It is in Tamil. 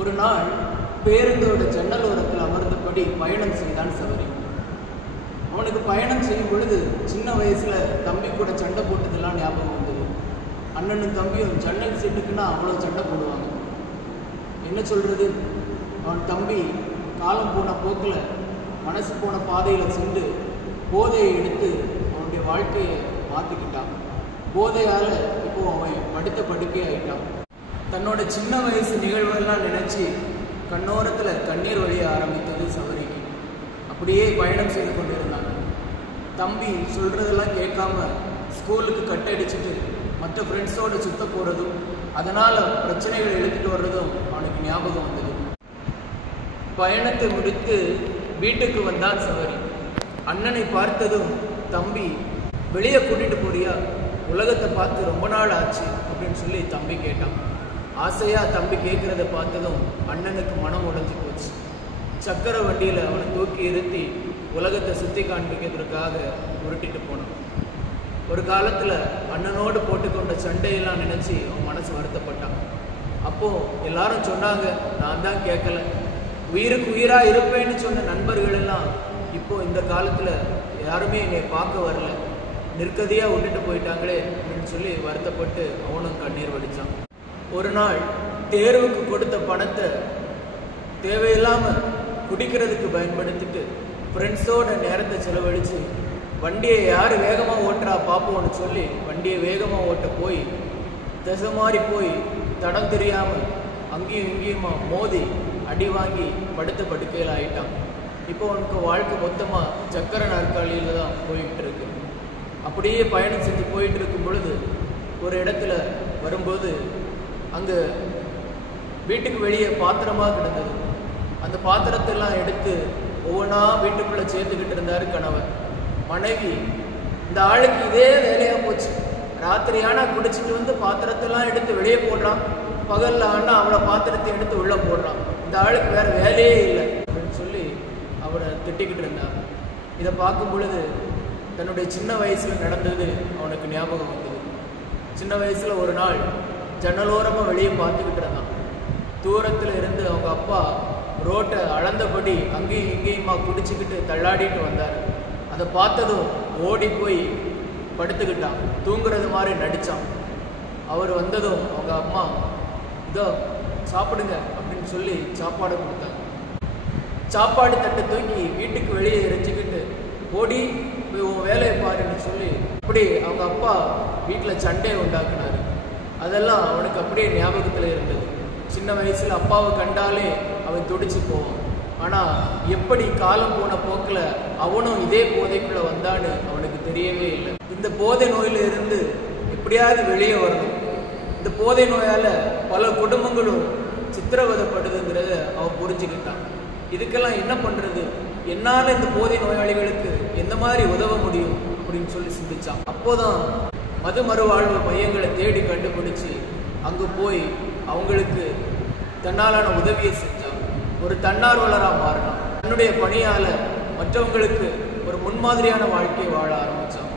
ஒரு நாள் பேருந்தோட ஜன்னல் ஓரத்தில் அமர்ந்தபடி பயணம் செய்தான் சபரி. அவனுக்கு பயணம் செய்யும் பொழுது சின்ன வயசுல தம்பி கூட சண்டை போட்டதெல்லாம் ஞாபகம் வந்தது. அண்ணனும் தம்பியும் ஜன்னல் சீட்டுக்குன்னா அவ்வளோ சண்டை போடுவாங்க. என்ன சொல்றது, அவன் தம்பி காலம் போன போக்கில் மனசு போன பாதையில் சென்று போதையை எடுத்து அவனுடைய வாழ்க்கையை மாற்றிக்கிட்டான். போதையால் இப்போ அவன் படுத்த படுக்கையாயிட்டான். தன்னோட சின்ன வயசு நிகழ்வுகள்லாம் நினச்சி கண்ணோரத்தில் கண்ணீர் வழிய ஆரம்பித்தது சபரிக்கு. அப்படியே பயணம் செய்து கொண்டிருந்தான். தம்பி சொல்கிறதெல்லாம் கேட்காம ஸ்கூலுக்கு கட்டடிச்சுட்டு மற்ற ஃப்ரெண்ட்ஸோடு சுத்த போகிறதும் அதனால் பிரச்சனைகளை எடுத்துகிட்டு வர்றதும் அவனுக்கு ஞாபகம் வந்தது. பயணத்தை முடித்து வீட்டுக்கு வந்தான் சபரி. அண்ணனை பார்த்ததும், தம்பி வெளியே கூட்டிகிட்டு போறியா, உலகத்தை பார்த்து ரொம்ப நாள் ஆச்சு அப்படின்னு சொல்லி தம்பி கேட்டான். ஆசையாக தம்பி கேட்குறத பார்த்ததும் அண்ணனுக்கு மனம் உடைஞ்சு போச்சு. சக்கரை வண்டியில் அவனை தூக்கி இருத்தி உலகத்தை சுற்றி காண்பிக்கிறதுக்காக உருட்டிட்டு போனான். ஒரு காலத்தில் அண்ணனோடு போட்டுக்கொண்ட சண்டையெல்லாம் நினச்சி அவன் மனசு வருத்தப்பட்டான். அப்போது எல்லாரும் சொன்னாங்க, நான் தான் கேட்கல. உயிருக்கு உயிராக இருப்பேன்னு சொன்ன நண்பர்கள் எல்லாம் இப்போது இந்த காலத்தில் யாருமே என்னை பார்க்க வரல, நிற்கதியாக விட்டுட்டு போயிட்டாங்களே அப்படின்னு சொல்லி வருத்தப்பட்டு அவனும் கண்ணீர் வடித்தான். ஒரு நாள் தேர்வுக்கு கொடுத்த பணத்தை தேவையில்லாமல் குடிக்கிறதுக்கு பயன்படுத்திட்டு ஃப்ரெண்ட்ஸோட நேரத்தை செலவழித்து வண்டியை யார் வேகமாக ஓட்டுறா பார்ப்போன்னு சொல்லி வண்டியை வேகமாக ஓட்ட போய் திசை மாறி போய் தடம் தெரியாமல் அங்கேயும் இங்கேயுமா மோதி அடி வாங்கி படுத்த படுக்கையில் ஆயிட்டான். இப்போ அவனுக்கு வாழ்க்கை மொத்தமாக சக்கரை நாற்காலியில் தான் போய்கிட்டு இருக்கு. அப்படியே பயணம் செஞ்சு போயிட்டு இருக்கும் பொழுது ஒரு இடத்துல வரும்போது அங்கே வீட்டுக்கு வெளியே பாத்திரமாக கிடந்தது. அந்த பாத்திரத்தெல்லாம் எடுத்து ஒவ்வொன்றா வீட்டுக்குள்ளே சேர்த்துக்கிட்டு இருந்தார் கணவர். மனைவி, இந்த ஆளுக்கு இதே வேலையாக போச்சு, ராத்திரி ஆனால் குடிச்சிட்டு வந்து பாத்திரத்தெல்லாம் எடுத்து வெளியே போடுறான், பகலில் ஆனால் அவளை பாத்திரத்தை எடுத்து உள்ளே போடுறான், இந்த ஆளுக்கு வேறு வேலையே இல்லை அப்படின்னு சொல்லி அவரை திட்டிக்கிட்டு இருந்தான். இதை பார்க்கும் பொழுது தன்னுடைய சின்ன வயசில் நடந்தது அவனுக்கு ஞாபகம் வந்தது. சின்ன வயசில் ஒரு நாள் ஜன்னலோரமாக வெளியே பார்த்துக்கிட்டு இருந்தான். தூரத்தில் இருந்து அவங்க அப்பா ரோட்டை அளந்தபடி அங்கேயும் இங்கேயுமா குடிச்சிக்கிட்டு தள்ளாடிட்டு வந்தார். அதை பார்த்ததும் ஓடி போய் படுத்துக்கிட்டான், தூங்குறது மாதிரி நடித்தான். அவர் வந்ததும் அவங்க அம்மா, இதோ சாப்பிடுங்க அப்படின்னு சொல்லி சாப்பாடு கொடுத்தாங்க. சாப்பாடு தட்டை தூக்கி வீட்டுக்கு வெளியே எரிஞ்சுக்கிட்டு ஓடி போய் உன் வேலையை பாருன்னு சொல்லி அப்படி அவங்க அப்பா வீட்டில் சண்டையை உண்டாக்குனார். அதெல்லாம் அவனுக்கு அப்படியே ஞாபகத்தில் இருந்தது. சின்ன வயசில் அப்பாவை கண்டாலே அவன் துடிச்சு போவான். ஆனால் எப்படி காலம் போன போக்கில் அவனும் இதே போதைக்குள்ளே வந்தான்னு அவனுக்கு தெரியவே இல்லை. இந்த போதை நோயில இருந்து எப்படியாவது வெளியே வரணும். இந்த போதை நோயால் பல குடும்பங்களும் சித்திரவதைப்படுதுங்கிறத அவன் புரிஞ்சுக்கிட்டான். இதுக்கெல்லாம் என்ன பண்ணுறது, என்னால் இந்த போதை நோயாளிகளுக்கு எந்த மாதிரி உதவ முடியும் அப்படின்னு சொல்லி சிந்திச்சான். அப்போதான் மது மறுவாழ்வு மையங்களை தேடி கண்டுபிடிச்சு அங்கே போய் அவங்களுக்கு தன்னாலான உதவியை செஞ்சான். ஒரு தன்னார்வலராக மாறினான். தன்னுடைய பணியால் மற்றவங்களுக்கு ஒரு முன்மாதிரியான வாழ்க்கையை வாழ ஆரம்பித்தான்.